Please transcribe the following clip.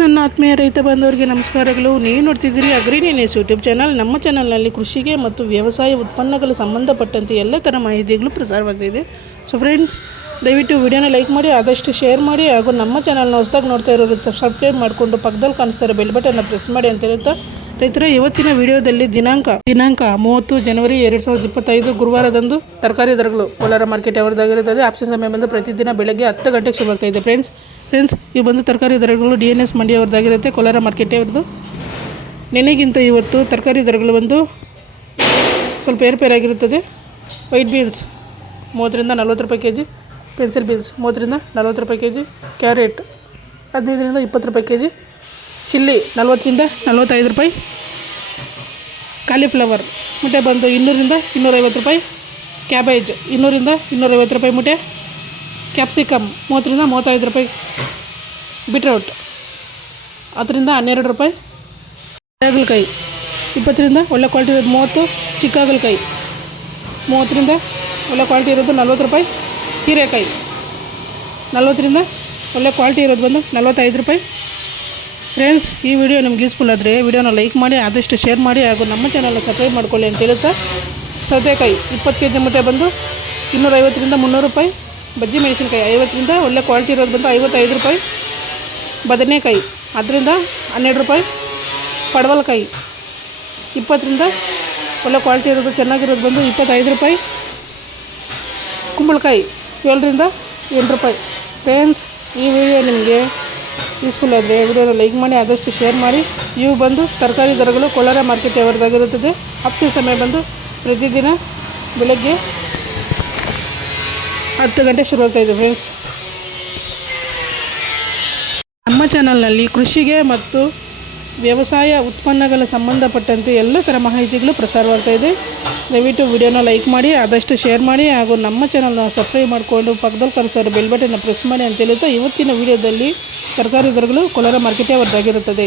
ನನ್ನ ಆತ್ಮೀಯ ರೈತ ಬಾಂಧವರಿಗೆ ನಮಸ್ಕಾರಗಳು. ನೀವು ನೋಡ್ತಿದ್ದೀರಿ ಅಗ್ರಿನೇಸ್ ಯೂಟ್ಯೂಬ್ ಚಾನಲ್. ನಮ್ಮ ಚಾನಲ್ನಲ್ಲಿ ಕೃಷಿಗೆ ಮತ್ತು ವ್ಯವಸಾಯ ಉತ್ಪನ್ನಗಳು ಸಂಬಂಧಪಟ್ಟಂತೆ ಎಲ್ಲ ಥರ ಮಾಹಿತಿಗಳು ಪ್ರಸಾರವಾಗ್ತಿದೆ. ಸೊ ಫ್ರೆಂಡ್ಸ್, ದಯವಿಟ್ಟು ವಿಡಿಯೋನ ಲೈಕ್ ಮಾಡಿ, ಆದಷ್ಟು ಶೇರ್ ಮಾಡಿ, ಹಾಗೂ ನಮ್ಮ ಚಾನಲ್ನ ಹೊಸದಾಗಿ ನೋಡ್ತಾ ಇರೋರು ಸಬ್ಸ್ಕ್ರೈಬ್ ಮಾಡಿಕೊಂಡು ಪಕ್ಕದಲ್ಲಿ ಕಾಣಿಸ್ತಾ ಇರೋ ಬೆಲ್ ಬಟನ್ನ ಪ್ರೆಸ್ ಮಾಡಿ ಅಂತ ಹೇಳ್ತಾ, ರೈತರ ಇವತ್ತಿನ ವಿಡಿಯೋದಲ್ಲಿ ದಿನಾಂಕ 30 ಜನವರಿ 2025 ಗುರುವಾರದಂದು ತರಕಾರಿ ದರಗಳು ಕೋಲಾರ ಮಾರ್ಕೆಟ್ ಅವರದಾಗಿರುತ್ತದೆ. ಆಪ್ಷನ್ ಸಮಯ ಬಂದು ಪ್ರತಿದಿನ ಬೆಳಗ್ಗೆ 10 ಗಂಟೆಗೆ ಶುರುವಾಗ್ತಾ ಇದೆ. ಫ್ರೆಂಡ್ಸ್ ಇವು ಬಂದು ತರಕಾರಿ ದರಗಳು DNS ಮಂಡಿ ಅವ್ರದ್ದಾಗಿರುತ್ತೆ, ಕೋಲಾರ ಮಾರ್ಕೆಟ್ ಅವ್ರದ್ದು. ನೆನೆಗಿಂತ ಇವತ್ತು ತರಕಾರಿ ದರಗಳು ಬಂದು ಸ್ವಲ್ಪ ಏರ್ಪೇರಾಗಿರುತ್ತದೆ. ವೈಟ್ ಬೀನ್ಸ್ 30ರಿಂದ 40 ರೂಪಾಯಿ ಕೆಜಿ, ಪೆನ್ಸಿಲ್ ಬೀನ್ಸ್ 30ರಿಂದ 40 ರೂಪಾಯಿ ಕೆಜಿ, ಕ್ಯಾರೆಟ್ 15ರಿಂದ 20 ರೂಪಾಯಿ ಕೆಜಿ, ಚಿಲ್ಲಿ 40ರಿಂದ 45 ರೂಪಾಯಿ, ಕಾಲಿಫ್ಲವರ್ ಮುಟೆ ಬಂದು 200ರಿಂದ 250 ರೂಪಾಯಿ, ಕ್ಯಾಬೇಜ್ 200ರಿಂದ 250 ರೂಪಾಯಿ ಮುಟೆ, ಕ್ಯಾಪ್ಸಿಕಮ್ 30ರಿಂದ 35 ರೂಪಾಯಿ, ಬೀಟ್ರೂಟ್ 10ರಿಂದ 12 ರೂಪಾಯಿ, ಹಾಗಲಕಾಯಿ 20ರಿಂದ ಒಳ್ಳೆ ಕ್ವಾಲಿಟಿ ಇರೋದು 30, ಚಿಕ್ಕ ಹಾಗಲಕಾಯಿ 30ರಿಂದ ಒಳ್ಳೆ ಕ್ವಾಲಿಟಿ ಇರೋದು 40 ರೂಪಾಯಿ, ಹೀರೆಕಾಯಿ 40ರಿಂದ ಒಳ್ಳೆ ಕ್ವಾಲಿಟಿ ಇರೋದು ಬಂದು 45 ರೂಪಾಯಿ. ಫ್ರೆಂಡ್ಸ್, ಈ ವಿಡಿಯೋ ನಿಮ್ಗೆ ಯೂಸ್ಫುಲ್ ಆದರೆ ವಿಡಿಯೋನ ಲೈಕ್ ಮಾಡಿ, ಆದಷ್ಟು ಶೇರ್ ಮಾಡಿ, ಹಾಗೂ ನಮ್ಮ ಚಾನಲ್ನ ಸಬ್ಸ್ಕ್ರೈಬ್ ಮಾಡ್ಕೊಳ್ಳಿ ಅಂತ ಹೇಳುತ್ತಾ, ಸೌತೆಕಾಯಿ 20 ಕೆಜಿ ಮುಟೆ ಬಂದು 250ರಿಂದ 300 ರೂಪಾಯಿ, ಬಜ್ಜಿ ಮೆಣಸಿನ್ಕಾಯಿ 50ರಿಂದ ಒಳ್ಳೆ ಕ್ವಾಲಿಟಿ ಇರೋದು ಬಂದು 55 ರೂಪಾಯಿ, ಬದನೆಕಾಯಿ 10ರಿಂದ 12 ರೂಪಾಯಿ, ಪಡವಲಕಾಯಿ 20ರಿಂದ ಒಳ್ಳೆ ಕ್ವಾಲಿಟಿ ಇರೋದು ಚೆನ್ನಾಗಿರೋದು ಬಂದು 25 ರೂಪಾಯಿ, ಕುಂಬಳಕಾಯಿ 7ರಿಂದ 8 ರೂಪಾಯಿ. ಫ್ರೆಂಡ್ಸ್, ಈ ವಿಡಿಯೋ ನಿಮಗೆ ಯೂಸ್ಫುಲ್ ಆದರೆ ವಿಡಿಯೋನ ಲೈಕ್ ಮಾಡಿ, ಆದಷ್ಟು ಶೇರ್ ಮಾಡಿ. ಇವು ಬಂದು ತರಕಾರಿ ದರಗಳು ಕೋಲಾರ ಮಾರ್ಕೆಟ್ ಅವರದಾಗಿರುತ್ತದೆ. ಆಪ್ಷನ್ ಸಮಯ ಬಂದು ಪ್ರತಿದಿನ ಬೆಳಗ್ಗೆ 10 ಗಂಟೆ ಶುರುವಾಗ್ತಾಯಿದೆ. ಫ್ರೆಂಡ್ಸ್, ನಮ್ಮ ಚಾನಲ್ನಲ್ಲಿ ಕೃಷಿಗೆ ಮತ್ತು ವ್ಯವಸಾಯ ಉತ್ಪನ್ನಗಳ ಸಂಬಂಧಪಟ್ಟಂತೆ ಎಲ್ಲ ಥರ ಮಾಹಿತಿಗಳು ಪ್ರಸಾರವಾಗ್ತಾಯಿದೆ. ದಯವಿಟ್ಟು ವಿಡಿಯೋನ ಲೈಕ್ ಮಾಡಿ, ಆದಷ್ಟು ಶೇರ್ ಮಾಡಿ, ಹಾಗೂ ನಮ್ಮ ಚಾನಲ್ನ ಸಬ್ಸ್ಕ್ರೈಬ್ ಮಾಡಿಕೊಂಡು ಪಕ್ಕದಲ್ಲಿ ಕರೆಸೋರು ಬೆಲ್ ಬಟನ್ನ ಪ್ರೆಸ್ ಮಾಡಿ ಅಂತ ಹೇಳುತ್ತಾ, ಇವತ್ತಿನ ವಿಡಿಯೋದಲ್ಲಿ ತರಕಾರಿ ದರಗಳು ಕೋಲಾರ ಮಾರ್ಕೆಟೇ ಅವರದಾಗಿರುತ್ತದೆ.